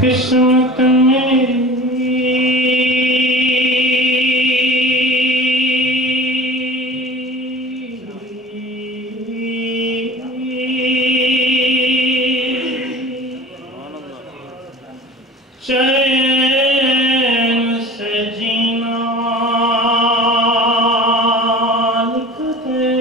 قسمت میری چین سے جینا لکھ دے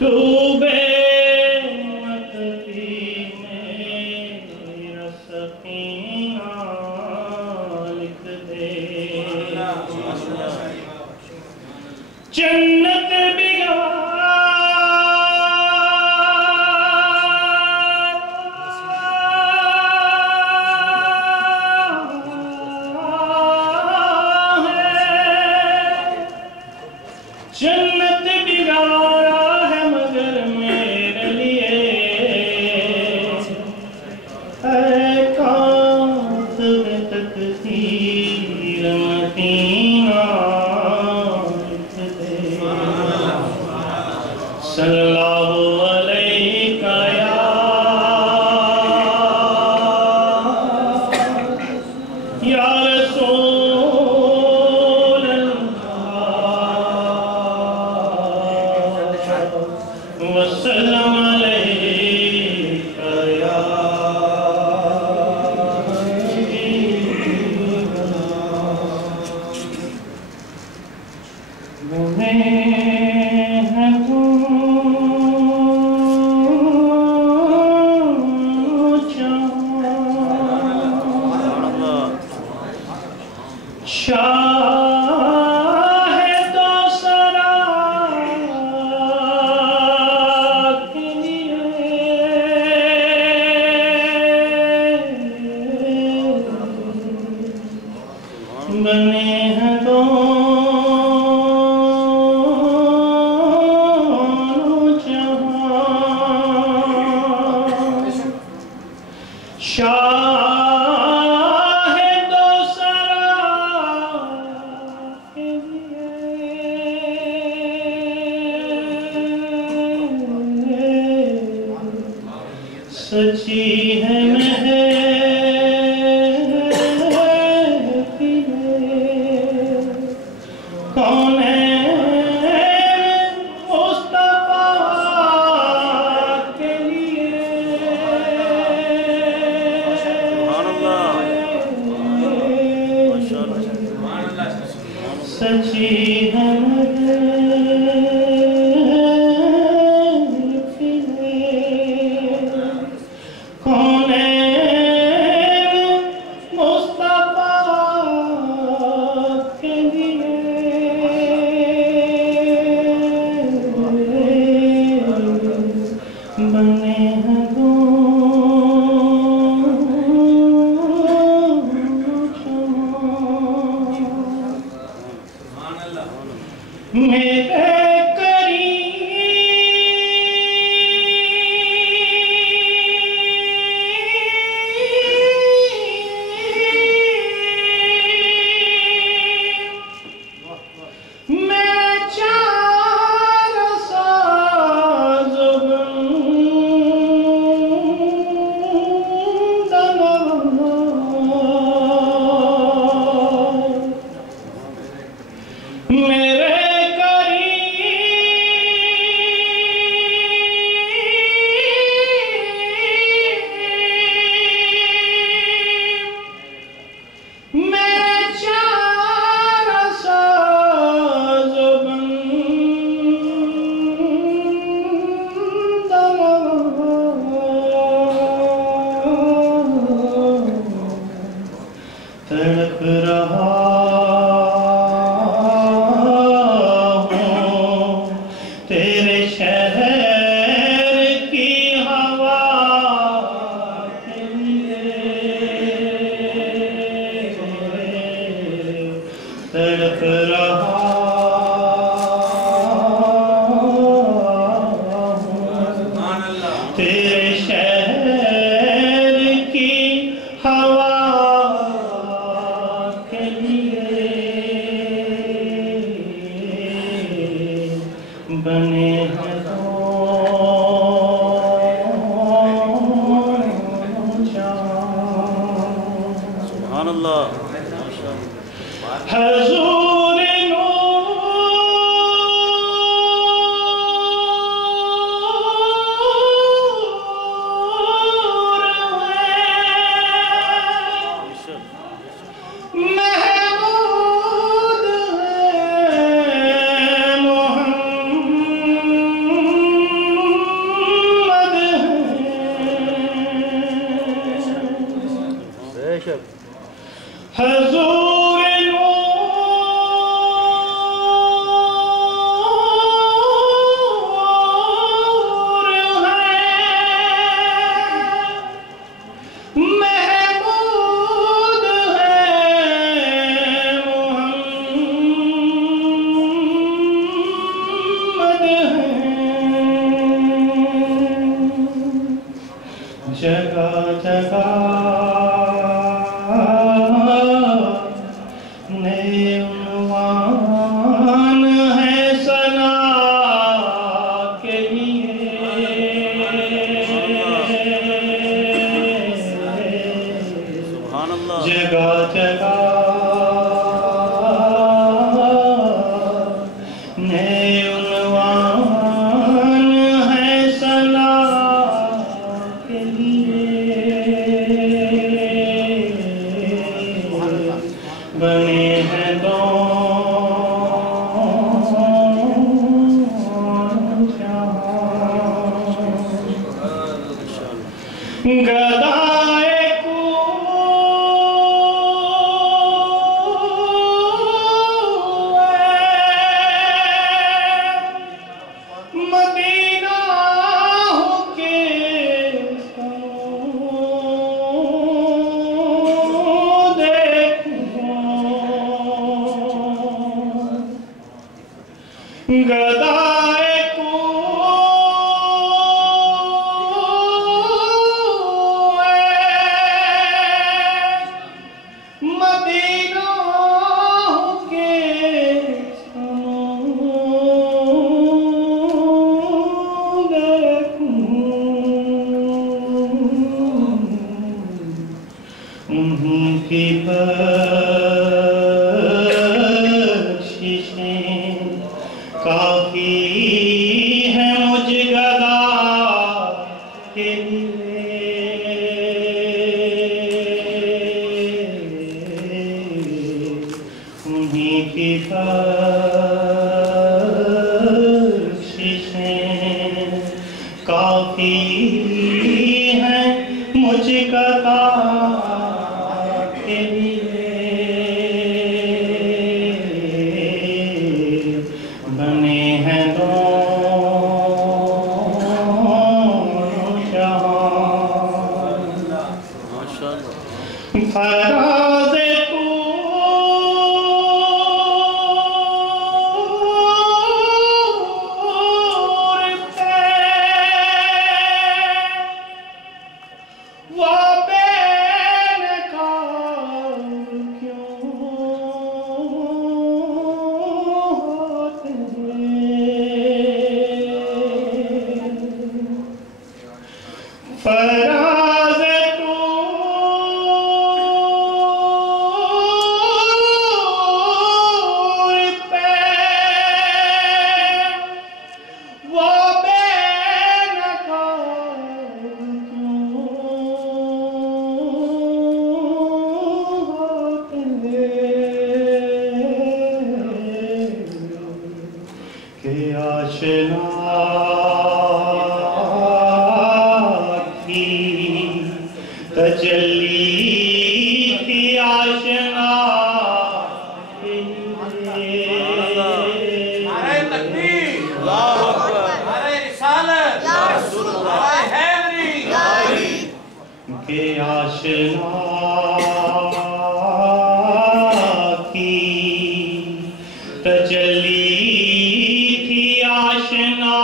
ڈوبے جنت بگارا ہے مگر میرے لیے اے کاتب تقدیر مدینہ صلی اللہ علیہ یا رسول اللہ وسلم علیہ یا شاہد و سرا کے لیے بنے ہیں دونوں جہاں شاہد و سرا کے لیے سچی ہے کون ہے مصطفیٰ کے لیے سچی ہے کون ہے تڑپ رہا ہوں تیرے شہر کی ہوا کے لیے تڑپ رہا گدائے مدینہ کے انہیں کی بخششیں کافی ہیں مجھ گدا کے لیے انہیں کی بخششیں کافی ہیں مجھ گدا بنے ہیں دونوں جہان فراز طور پہ وابین کا کیوں ہوتے ہیں فراز طور پہ وابین کا کیوں ہوتے ہیں کہ آشنا تجلی کی آشنا نعرہ تکبیر، اللہ اکبر، نعرہ رسالت، یا رسول اللہ، حیدری کہ آشنا کی تجلی تھی آشنا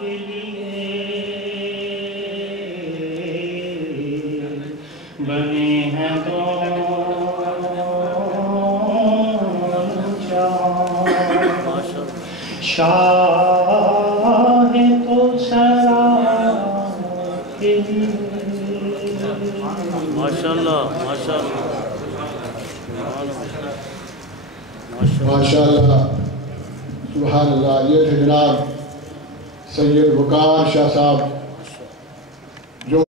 کے لیے بنے ہیں دونوں جہان شاہ تو سرا کے لیے ماشاءاللہ ماشاءاللہ ماشاءاللہ سبحان اللہ. یہ تھے جناب سید وقار شاہ صاحب